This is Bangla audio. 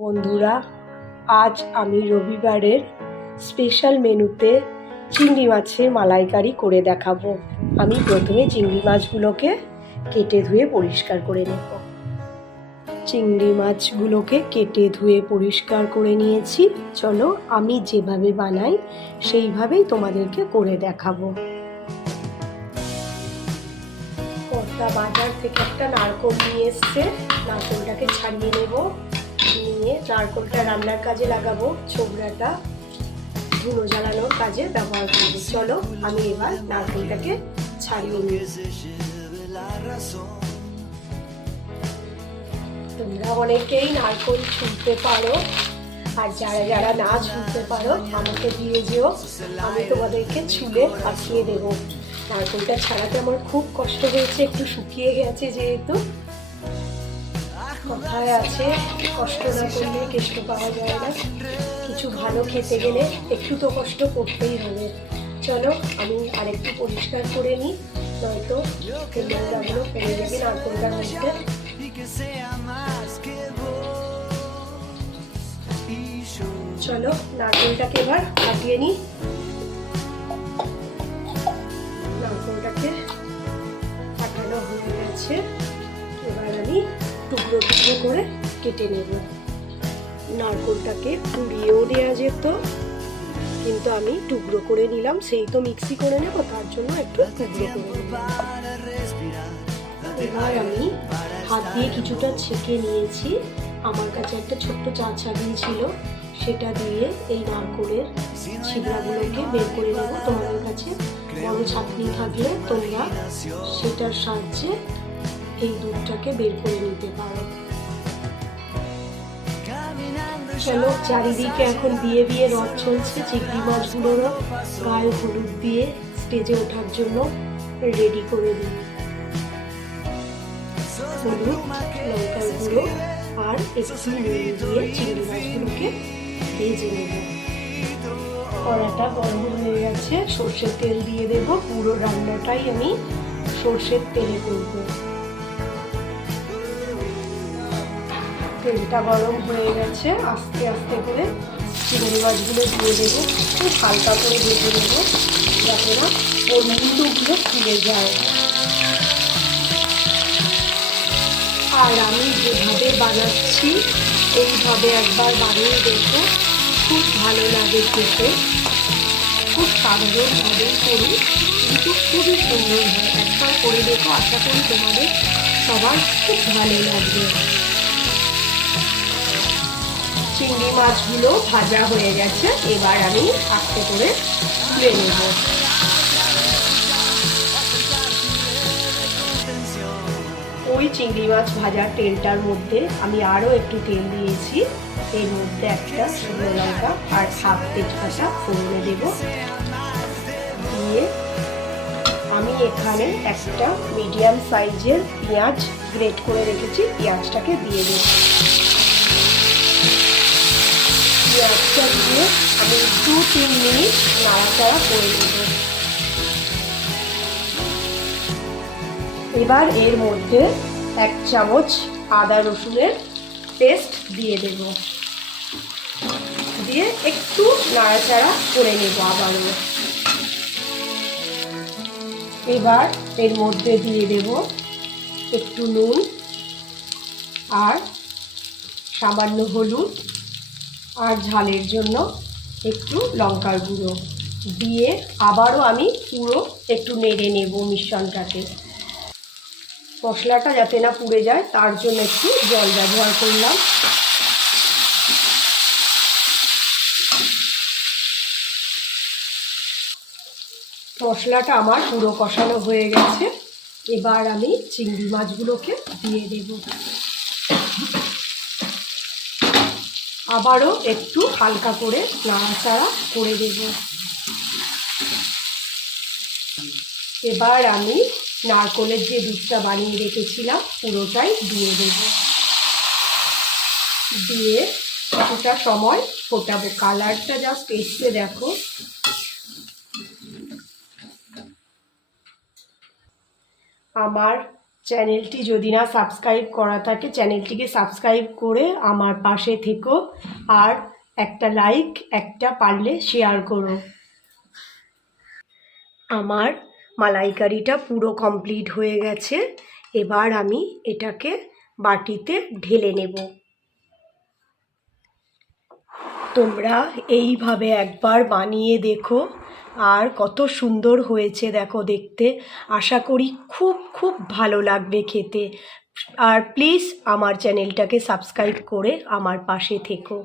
বন্ধুরা, আজ আমি রবিবারের স্পেশাল মেনুতে চিংড়ি মাছের মালাইকারি করে দেখাবো। আমি প্রথমে চিংড়ি মাছগুলোকে কেটে ধুয়ে পরিষ্কার করে নেব। চিংড়ি মাছগুলোকে কেটে ধুয়ে পরিষ্কার করে নিয়েছি। চলো আমি যেভাবে বানাই সেইভাবেই তোমাদেরকে করে দেখাবো। কর্তা বাজার থেকে একটা নারকেল নিয়ে এসছে, নারকেলটাকে ছাড়িয়ে নেব। নিয়ে নারকেলটা রান্নার কাজে লাগাবো, ছোবড়াটা ধুনো জ্বালানোর কাজে ব্যবহার করবো। চলো আমি এবার নারকেলটাকে ছাড়িয়ে নিই। তোমরা অনেকেই নারকেল ছুলতে পারো, আর যারা যারা না ছুলতে পারো আমাকে দিয়ে যেও, আমি তোমাদেরকে ছুলে পাঠিয়ে দেবো। নারকেলটা ছাড়াতে আমার খুব কষ্ট হয়েছে, একটু শুকিয়ে গেছে যেহেতু। কথায় আছে, কষ্ট না করলে কেষ্ট পাওয়া যায় না। কিছু ভালো খেতে গেলে একটু তো কষ্ট করতেই হবে। চলো আমি আরেকটু পরিষ্কার করে নিই, নয়তো নোংরাগুলো ফেলে যাবে নারকেলটার মধ্যে। চলো নারকেলটাকে এবার কাটিয়ে নিই। নারকেলটাকে কাটানো হয়ে গেছে, এবার আমি টুকরো টুকরো করে কেটে নেব। নারকেলটাকে পুড়িয়েও দেওয়া যেত, কিন্তু আমি টুকরো করে নিলাম, সেই তো মিক্সি করে নেব, তার জন্য একটু টুকরো করে নিলাম। এবার আমি হাত দিয়ে কিছুটা ছেঁকে নিয়েছি। আমার কাছে একটা ছোট্ট চা ছাঁকনি ছিল, সেটা দিয়ে এই নারকেলের ছিবড়াগুলোকে বের করে নেব। তোমাদের কাছে বড় ছাঁকনি থাকলে তোমরা সেটার সাহায্যে এই দুধটাকে বের করে নিতে পারো। চলো চারিদিকে এখন বিয়ে বিয়ে রথ চলছে। চিংড়ি মাছগুলোরও গায়ে হলুদ দিয়ে স্টেজে ওঠার জন্য রেডি করে দিই। হলুদ, লঙ্কার গুঁড়ো আর একটু নুন দিয়ে চিংড়ি মাছগুলোকে ভেজে নেব। কড়াটা গরম হয়ে গেছে, সর্ষের তেল দিয়ে দেব। পুরো রান্নাটাই আমি সর্ষের তেলে করব। তেলটা গরম হয়ে গেছে, আস্তে আস্তে করে চিংড়ি মাছগুলো দিয়ে দেবো। খুব হালকা করে ভেজে নেব, যাতে না ওর মুন্ডুগুলো খুলে যায়। আর আমি যেভাবে বানাচ্ছি এইভাবে একবার বানিয়ে দেখো, খুব ভালো লাগে খেতে। খুব সাধারণভাবে করি, কিন্তু খুবই সুন্দর হয়। একবার করে দেখো, আশা করি তোমাদের সবার খুব ভালো লাগবে। চিংড়ি মাছগুলো ভাজা হয়ে গেছে, এবার আমি আস্তে করে তুলে নেব। ওই চিংড়ি মাছ ভাজার তেলটার মধ্যে আমি আরও একটু তেল দিয়েছি। এর মধ্যে একটা শুকনো লঙ্কা আর হাফ তেজপাতা ফোড়নে দেব। দিয়ে আমি এখানে একটা মিডিয়াম সাইজের পেঁয়াজ গ্রেট করে রেখেছি, পেঁয়াজটাকে দিয়ে দেব। পেঁয়াজটা দিয়ে আমি 2-3 মিনিট নাড়াচাড়া করে নেব। এবার এর মধ্যে 1 চামচ আদা রসুনের পেস্ট দিয়ে দেব, দিয়ে একটু নাড়াচাড়া করে নেব আবারও। এবার এর মধ্যে দিয়ে দেব একটু নুন আর সামান্য হলুদ, আর ঝালের জন্য একটু লঙ্কার গুঁড়ো দিয়ে আবারও আমি পুরো একটু নেড়ে নেব মিশ্রণটাকে। মশলাটা যাতে না পুড়ে যায় তার জন্য একটু জল ব্যবহার করলাম। মশলাটা আমার পুরো কষানো হয়ে গেছে, এবার আমি চিংড়ি মাছগুলোকে দিয়ে দেব। আবারও একটু হালকা করে নাড়াচাড়া করে দেব। এবার আমি নারকেলের যে দুধটা বানিয়ে রেখেছিলাম পুরোটাই দিয়ে দেব। দিয়ে কিছুটা সময় ফোটাবো। কালারটা জাস্ট এসছে দেখো। আমার চ্যানেলটি যদি না সাবস্ক্রাইব করা থাকে চ্যানেলটিকে সাবস্ক্রাইব করে আমার পাশে থেকো, আর একটা লাইক, একটা পারলে শেয়ার করো। আমার মালাইকারিটা পুরো কমপ্লিট হয়ে গেছে। এবার আমি এটাকে বাটিতে ঢেলে নেব। তোমরা এইভাবে একবার বানিয়ে দেখো, আর কত সুন্দর হয়েছে দেখো দেখতে। আশা করি খুব খুব ভালো লাগবে খেতে। আর প্লিজ আমার চ্যানেলটাকে সাবস্ক্রাইব করে আমার পাশে থেকো।